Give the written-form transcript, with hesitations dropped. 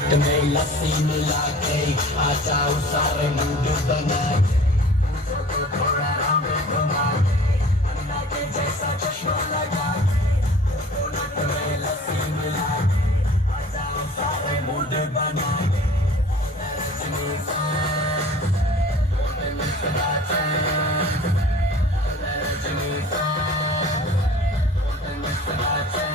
coconut में लस्सी मिला के आ जाओ सारे मूड बना के मुझको थोड़ा राउंड घुमा के अन्ना के जैसा चश्मा लगा के कोकोनट में लस्सी मिला के आ जाओ सारे मूड बना के रजनीकांत बोलते रजनीकांत बोलते